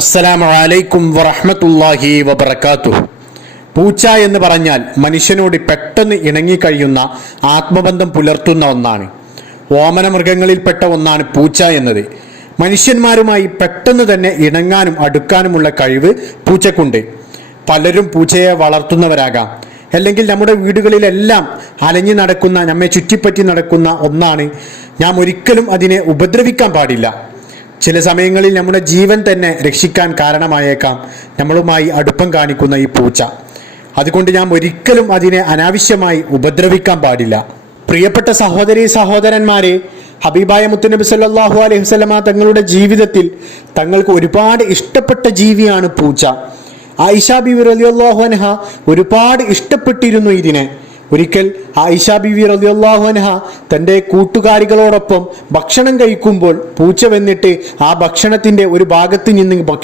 അസ്സലാമു അലൈക്കും വറഹ്മത്തുള്ളാഹി വബറകാതുഹു. പൂച്ച എന്ന് പറഞ്ഞാൽ മനുഷ്യനോട് പെട്ടെന്ന് ഇണങ്ങിക്കഴിയുന്ന ആത്മബന്ധം പുലർത്തുന്ന ഒന്നാണ്. ഓമന മൃഗങ്ങളിൽപ്പെട്ട ഒന്നാണ് പൂച്ച എന്നത്. മനുഷ്യന്മാരുമായി പെട്ടെന്ന് തന്നെ ഇണങ്ങാനും അടുക്കാനുമുള്ള കഴിവ് പൂച്ചക്കുണ്ട്. പലരും പൂച്ചയെ വളർത്തുന്നവരാകാം, അല്ലെങ്കിൽ നമ്മുടെ വീടുകളിലെല്ലാം അലഞ്ഞു നടക്കുന്ന, നമ്മെ ചുറ്റിപ്പറ്റി നടക്കുന്ന ഒന്നാണ്. നാം ഒരിക്കലും അതിനെ ഉപദ്രവിക്കാൻ പാടില്ല. ചില സമയങ്ങളിൽ നമ്മുടെ ജീവൻ തന്നെ രക്ഷിക്കാൻ കാരണമായേക്കാം നമ്മളുമായി അടുപ്പം കാണിക്കുന്ന ഈ പൂച്ച. അതുകൊണ്ട് നാം ഒരിക്കലും അതിനെ അനാവശ്യമായി ഉപദ്രവിക്കാൻ പാടില്ല. പ്രിയപ്പെട്ട സഹോദരീ സഹോദരന്മാരെ, ഹബീബായ മുത്തുനബി സല്ലല്ലാഹു അലൈഹി വസല്ലമ തങ്ങളുടെ ജീവിതത്തിൽ തങ്ങൾക്ക് ഒരുപാട് ഇഷ്ടപ്പെട്ട ജീവിയാണ് പൂച്ച. ആയിഷ ബീവി റളിയല്ലാഹു അൻഹ ഒരുപാട് ഇഷ്ടപ്പെട്ടിരുന്നു ഇതിനെ. ഒരിക്കൽ ആയിഷ ബീവി റളിയല്ലാഹു അൻഹ തൻ്റെ കൂട്ടുകാരികളോടൊപ്പം ഭക്ഷണം കഴിക്കുമ്പോൾ പൂച്ച വന്നിട്ട് ആ ഭക്ഷണത്തിൻ്റെ ഒരു ഭാഗത്ത് നിന്ന്